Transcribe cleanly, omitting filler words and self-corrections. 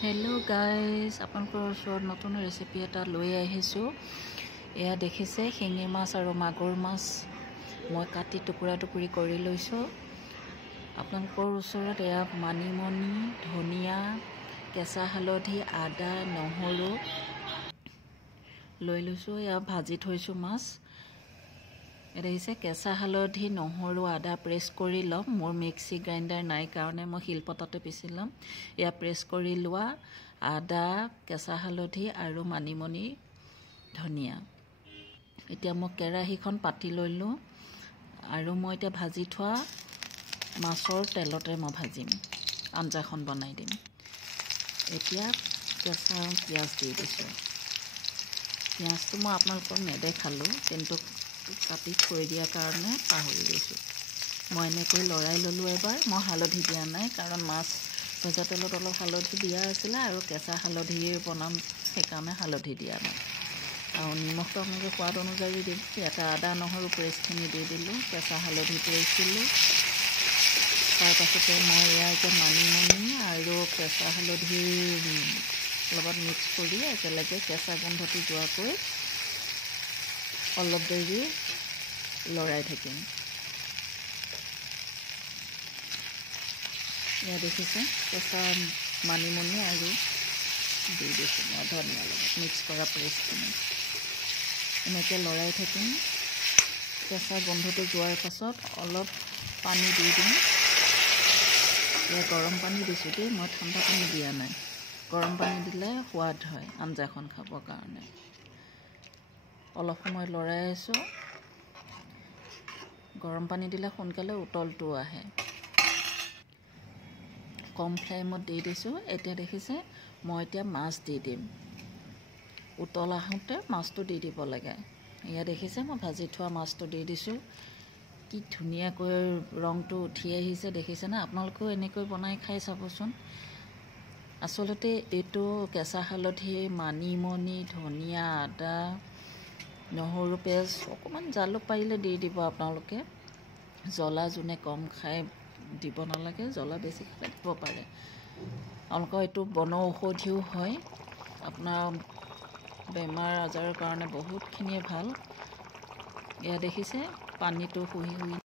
hello guys आपनकर ओसर नतुन recipe एटा লৈ আহিছো এয়া দেখিছে শিঙি মাছ আৰু মাগুৰ মাছ মই কাটি টুকুৰা টুকুৰি কৰি লৈছো आपनकर ওচৰত এয়া মানিমনি ধনিয়া কেঁচা হালধি আদা নহৰু লৈ লৈছো এয়া ভাজি থৈছো মাছ এৰেছে কেঁচা হালধি নহৰু আদা প্ৰেছ কৰি লম মোৰ মিক্সি গ্ৰাইণ্ডাৰ নাই কাৰণে মই শিলপতাতে পিছিলাম এয়া প্ৰেছ কৰি লোৱা আদা কেঁচা হালধি আৰু মানিমনি ধনিয়া এতিয়া মই কেৰাহীখন পাতি লইলো আৰু মই এতিয়া ভাজি থোৱা মাছৰ তেলতে মই ভাজিম আঞ্জাখন বনাই দিম এতিয়া কেঁচা পিয়াজ দি দিছো পিয়াজটো মই আপোনালোকক নেদেখালো কিন্তু কাটি থৈ দিয়া কাৰণে পাহৰি গৈছো মই এনেকৈ লৰাই ললো এবাৰ মই হালধি দিয়া নাই কাৰণ মাছ ভজা তেলত অলপ হালধি দিয়া আছিল আৰু কেঁচা হালধিৰ বনাম সেইকাৰণে হালধি দিয়া নাই আৰু নিমখটো আপোনালোকে সোৱাদ অনুযায়ী দিব এটা আদা নহৰু পেষ্টখিনি দি দিলো কেঁচা হালধি পেষ্ট দিলো তাৰ পাছতে মই ইয়াতে মানিমনি আৰু কেঁচা হালধিৰ লগত মিক্স কৰি একেলগে কেঁচা গন্ধটো যোৱাকৈ অলপ দেৰি লৰাই থাকিম ইয়া দেখিছে কেঁচা মানিমনি আৰু দি দিছো ধনিয়া লগত মিক্স কৰা পেষ্টখিনি এনেকৈ লৰাই থাকিম কেঁচা গন্ধটো যোৱাৰ পাছত অলপ পানী দি দিম ইয়া গৰম পানী দিছো দেই মই ঠাণ্ডা পানী দিয়া নাই গৰম পানী দিলে সোৱাদ হয় আঞ্জাখন খাবৰ কাৰণে অলপ সময় লৰাই আছো গৰম পানী দিলে সোনকালে উতলটো আহে কম ফ্লেমত দি দিছো এতিয়া দেখিছে মই এতিয়া মাছ দি দিম উতল আহোতে মাছটো দি দিব লাগে ইয়া দেখিছে মই ভাজি থোৱা মাছটো দি দিছো কি ধুনিয়াকৈ ৰংটো উঠি আহিছে দেখিছে না আপোনালোকেও এনেকৈ বনাই খাই চাবচোন আসলতে এটো কেঁচা হালধি মানিমনি ধনিয়া আদা নহৰু পেষ্ট অকমান জালুক পাৰিলে দি দিব আপোনালোকে জ্বলা জুনে কম খাই দিব নালাগে জ্বলা বেছি খালে দিব পাৰে আপোনালোকৰ এটো বন ঔষধিও হয় আপোনাৰ বেমাৰ আজাৰৰ কাৰণে বহুতখিনিয়ে ভাল এয়া দেখিছে পানীটো হুহি হুহি